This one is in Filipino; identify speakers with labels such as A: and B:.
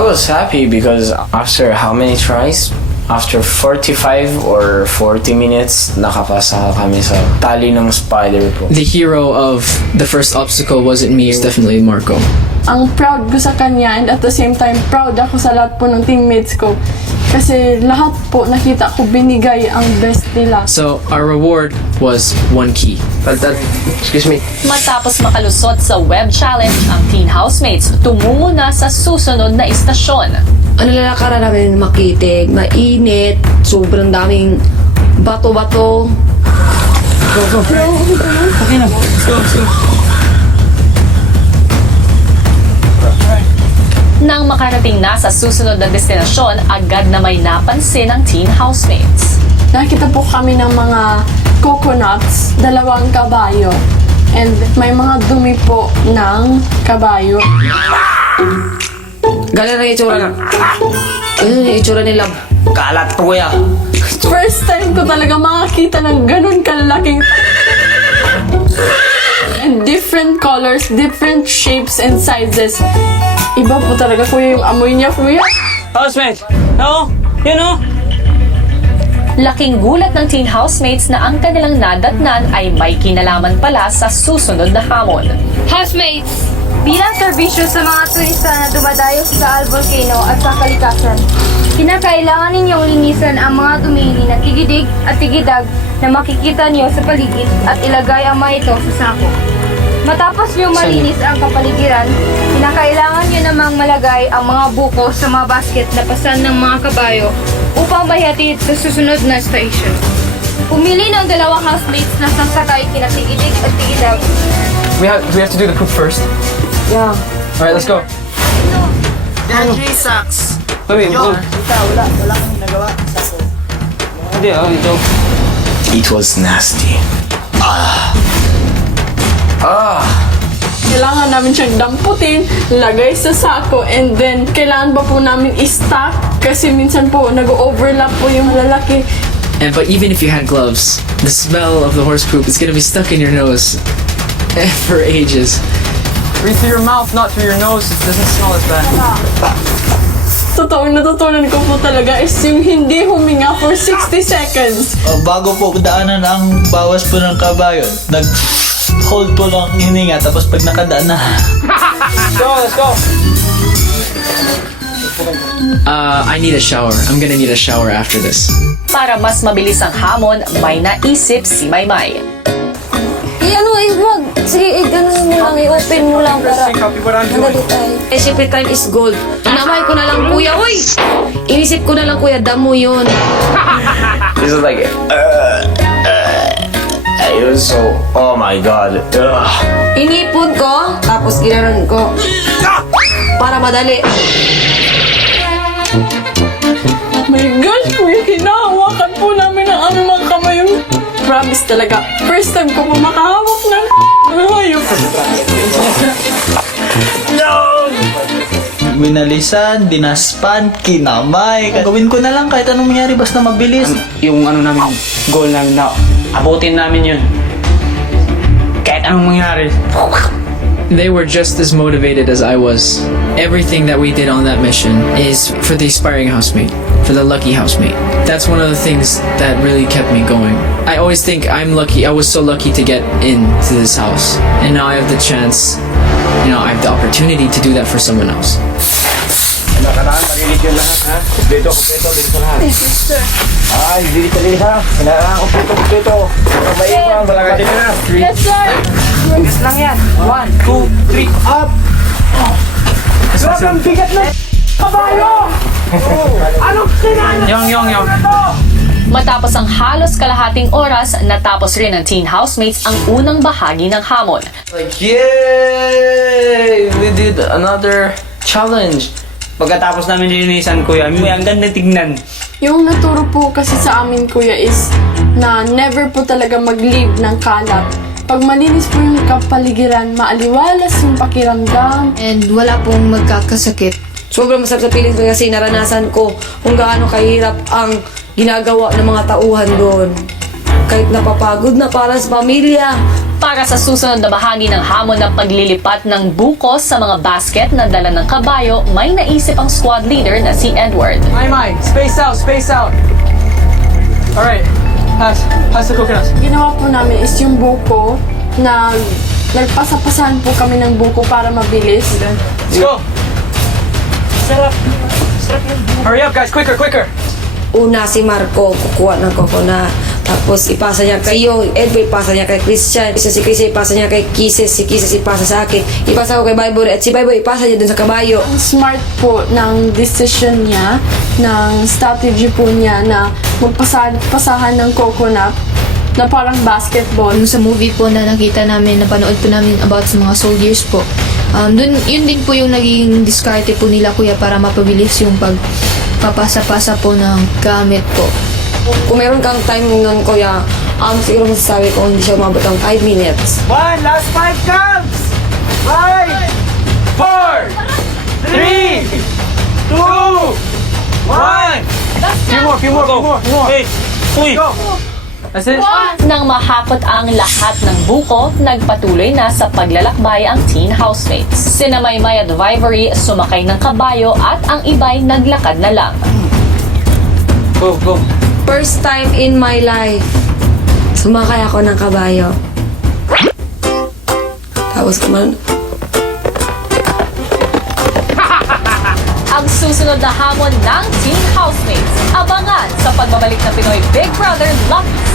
A: was happy because after how many tries? After 45 or 40 minutes, nakapasa kami sa tali ng spider po.
B: The hero of the first obstacle wasn't me, it's definitely Marco.
C: ang proud ko sa kanya and at the same time proud ako sa lahat po ng teammates ko. Kasi lahat po nakita ko binigay ang best nila.
B: So our reward was one key.
D: But that, excuse me.
E: Matapos makalusot sa web challenge, ang teen housemates tumungo na sa susunod na istasyon.
F: Ang lalakaran namin makitig, mainit, sobrang daming bato-bato.
E: Nang makarating na sa susunod na destinasyon, agad na may napansin ang teen housemates.
C: Nakita po kami ng mga coconuts, dalawang kabayo. And may mga dumi po ng kabayo.
F: Galing na yung itsura na. Ganun yung itsura nila.
D: Kalat po kuya.
C: First time ko talaga makakita ng ganun kalaking and different colors, different shapes and sizes. Iba po talaga kuya yung amoy niya kuya.
D: Housemate! No? You know?
E: Laking gulat ng teen housemates na ang kanilang nadatnan ay may kinalaman pala sa susunod na hamon.
G: Housemates! Bilang serbisyo sa mga turista na dumadayo sa Al Volcano at sa kalikasan, kinakailangan ninyong linisan ang mga dumili na tigidig at tigidag na makikita niyo sa paligid at ilagay ang mga ito sa sako. Matapos niyo malinis ang kapaligiran, kinakailangan niyo namang malagay ang mga buko sa mga basket na pasan ng mga kabayo upang mahihatid sa susunod na station. Pumili ng dalawang housemates na sasakay kina tigidig at tigidag
D: We have, we have to do the poop first.
F: Yeah.
D: Alright, let's go.
H: Daddy sucks.
D: Wait, wait, wait.
H: wala, wala kang nagawa. Sako.
D: Hindi, oh, ito.
A: It was nasty.
C: Kailangan namin siyang damputin, lagay sa sako, and then kailangan ba po namin i-stack? Kasi minsan po nag-overlap po yung lalaki.
B: And but even if you had gloves, the smell of the horse poop is gonna be stuck in your nose for ages.
D: Breathe through your mouth, not through your nose. It doesn't smell as bad.
C: Totoong natutunan ko po talaga is yung hindi huminga for 60 seconds.
H: Oh, bago po daanan ang bawas po ng kabayo, nag-hold po lang hininga tapos pag nakadaan na,
D: Let's go, let's go.
B: Uh, I need a shower. I'm gonna need a shower after this.
E: Para mas mabilis ang hamon, may naisip si Maymay.
G: Eh ano eh, wag. Sige, eh, ganun mo lang, i-open mo lang para madali tayo.
F: Eh, syempre time is gold. Namay ko na lang, kuya. Uy! Inisip ko na lang, kuya, damo yun.
A: This is like, uh, it was so, oh my god. Ugh.
F: Inipon ko, tapos ginanon ko. Para madali.
C: My gosh, kuya, kinahawakan po namin ang aming mga kamay. Promise talaga, first time ko po makahawak ng hayop.
H: winalisan, dinaspan, kinamay. Gawin ko na lang kahit anong mangyari basta mabilis.
D: Yung ano namin, goal namin na abutin namin yun. Kahit anong mangyari.
B: They were just as motivated as I was. Everything that we did on that mission is for the aspiring housemate, for the lucky housemate. That's one of the things that really kept me going. I always think I'm lucky. I was so lucky to get into this house. And now I have the chance, you know, I have the opportunity to do that for someone else.
I: Nakaraan, narinig yun lahat, ha? Kumpleto, kumpleto, dito lahat. Ay, hindi dito ha. Kailangan. Kung may iwan, wala ka dito na.
C: Yes, sir!
H: Bilis lang yan. One, two, three, up!
I: Grabe, ang bigat na kabayo! Anong kailangan?
D: Yung, yung, yung.
E: Matapos ang halos kalahating oras, natapos rin ng teen housemates ang unang bahagi ng hamon.
A: Like, yay! We did another challenge.
D: Pagkatapos namin linisan, kuya, may ang ganda tignan.
C: Yung naturo po kasi sa amin, kuya, is na never po talaga mag-leave ng kalat. Pag malinis po yung kapaligiran, maaliwalas yung pakiramdam.
F: And wala pong magkakasakit. Sobrang masarap sa feeling ko kasi naranasan ko kung gaano kahirap ang ginagawa ng mga tauhan doon. Kahit napapagod na para sa pamilya,
E: Para sa susunod na bahagi ng hamon ng paglilipat ng buko sa mga basket na dala ng kabayo, may naisip ang squad leader na si Edward.
B: My mind, space out, space out. Alright, pass, pass the coconuts.
C: Ginawa po namin is yung buko na nagpasapasahan po kami ng buko para mabilis.
B: Let's go. Hurry up guys, quicker, quicker.
F: Una si Marco, kukuha ng coconut. Tapos ipasa niya kayo, Edward ipasa niya kay Christian. Isa si Christian ipasa niya kay Kisses, si Kisses ipasa sa akin. Ipasa ko kay Bible at si Bible ipasa niya dun sa kabayo.
C: Ang smart po ng decision niya, ng strategy po niya na magpasahan pasahan ng coconut na parang basketball.
J: Yung sa movie po na nakita namin, napanood po namin about sa mga soldiers po. Um, dun, yun din po yung naging diskarte po nila kuya para mapabilis yung pagpapasa-pasa po ng gamit po.
F: Kung meron kang time nun, kuya, um, siguro masasabi ko hindi siya umabot ng 5 minutes.
H: One, last five counts! Five, four, three, two, one.
I: Few more, few more, few more, few more.
H: Hey, uy!
B: It.
E: Nang mahakot ang lahat ng buko, nagpatuloy na sa paglalakbay ang teen housemates. Sina Maymay at Vivory sumakay ng kabayo at ang iba'y naglakad na lang.
B: Go, go.
F: First time in my life, sumakay ako ng kabayo. Tapos kuman,
E: Ang susunod na hamon ng teen housemates. Abangan sa pagbabalik ng Pinoy Big Brother Lucky